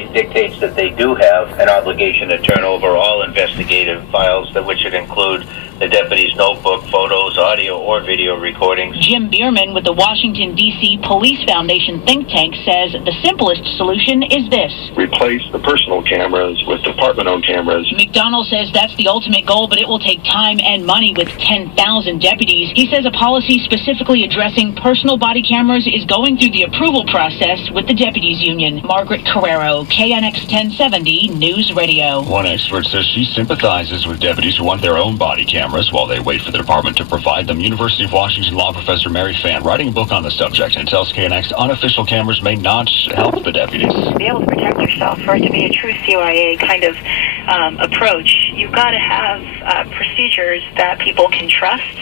dictates that they do have an obligation to turn over all investigative files, which should include the deputy's notebook, photos, audio, or video recordings. Jim Bierman with the Washington, D.C. Police Foundation think tank says the simplest solution is this. Replace the personal cameras with department-owned cameras. McDonald says that's the ultimate goal, but it will take time and money with 10,000 deputies. He says a policy specifically addressing personal body cameras is going through the approval process with the deputies union. Margaret Carrero, KNX 1070 News Radio. One expert says she sympathizes with deputies who want their own body cameras while they wait for the department to provide them. University of Washington law professor Mary Fan writing a book on the subject and tells KNX unofficial cameras may not help the deputies. To be able to protect yourself, for it to be a true CYA kind of approach, you've got to have procedures that people can trust.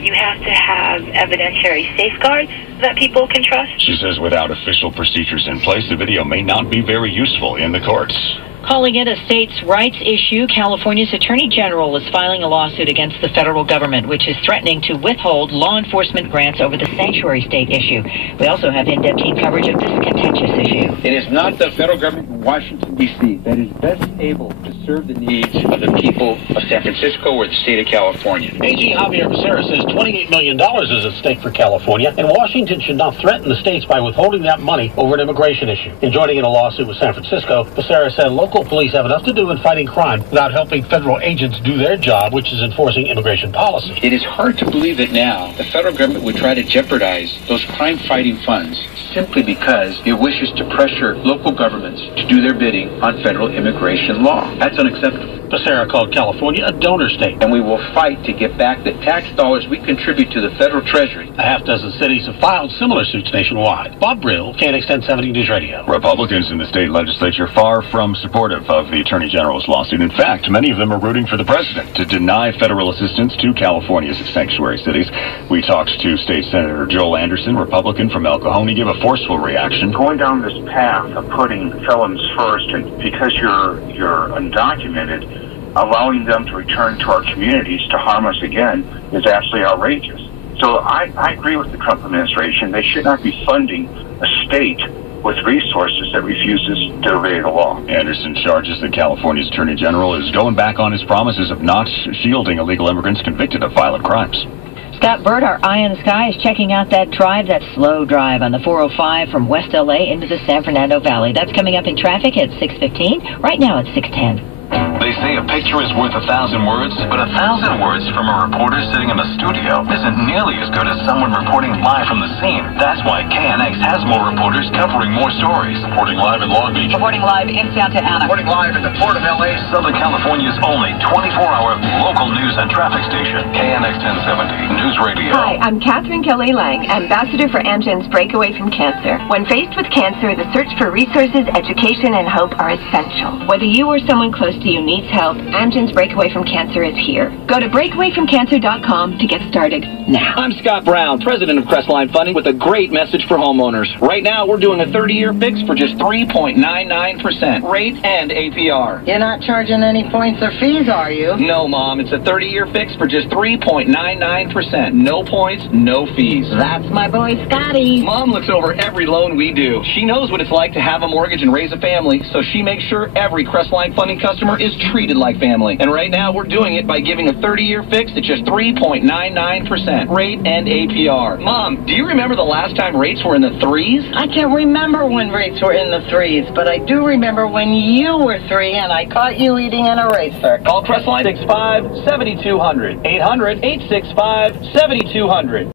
You have to have evidentiary safeguards that people can trust. She says without official procedures in place, the video may not be very useful in the courts. Calling it a states' rights issue, California's Attorney General is filing a lawsuit against the federal government, which is threatening to withhold law enforcement grants over the sanctuary state issue. We also have in-depth team coverage of this contentious issue. It is not the federal government in Washington, D.C. that is best able to serve the needs of the people of San Francisco or the state of California. AG Javier Becerra says $28 million is at stake for California, and Washington should not threaten the states by withholding that money over an immigration issue. In joining in a lawsuit with San Francisco, Becerra said local police have enough to do in fighting crime without helping federal agents do their job, which is enforcing immigration policy. It is hard to believe that now the federal government would try to jeopardize those crime-fighting funds simply because it wishes to pressure local governments to do their bidding on federal immigration law. That's unacceptable. Becerra called California a donor state. And we will fight to get back the tax dollars we contribute to the federal treasury. A half dozen cities have filed similar suits nationwide. Bob Brill, KNX 1070 News Radio. Republicans in the state legislature far from supportive of the Attorney General's lawsuit. In fact, many of them are rooting for the president to deny federal assistance to California's sanctuary cities. We talked to State Senator Joel Anderson, Republican from El Cajon. He gave a forceful reaction. Going down this path of putting felons first, and because you're undocumented, allowing them to return to our communities to harm us again is absolutely outrageous. So I agree with the Trump administration. They should not be funding a state with resources that refuses to obey the law. Anderson charges that California's Attorney General is going back on his promises of not shielding illegal immigrants convicted of violent crimes. Scott Bird, our eye in the sky, is checking out that slow drive on the 405 from West L.A. into the San Fernando Valley. That's coming up in traffic at 6:15. Right now it's 6:10. They say a picture is worth 1,000 words, but 1,000 words from a reporter sitting in the studio isn't nearly as good as someone reporting live from the scene. That's why KNX has more reporters covering more stories. Reporting live in Long Beach. Reporting live in Santa Ana. Reporting live in the Port of L.A. Southern California's only 24-hour local news and traffic station. KNX 1070 News Radio. Hi, I'm Catherine Kelly Lang, Ambassador for Amgen's Breakaway from Cancer. When faced with cancer, the search for resources, education, and hope are essential. Whether you or someone close to you needs help, Amgen's Breakaway from Cancer is here. Go to breakawayfromcancer.com to get started now. I'm Scott Brown, president of Crestline Funding, with a great message for homeowners. Right now, we're doing a 30-year fix for just 3.99% rate and APR. You're not charging any points or fees, are you? No, Mom. It's a 30-year fix for just 3.99%. No points, no fees. That's my boy, Scotty. Mom looks over every loan we do. She knows what it's like to have a mortgage and raise a family, so she makes sure every Crestline Funding customer is treated like family. And right now, we're doing it by giving a 30-year fix at just 3.99% rate and APR. Mom, do you remember the last time rates were in the threes? I can't remember when rates were in the threes, but I do remember when you were 3 and I caught you eating an eraser. Call Crestline 65-7200. 800-865-7200.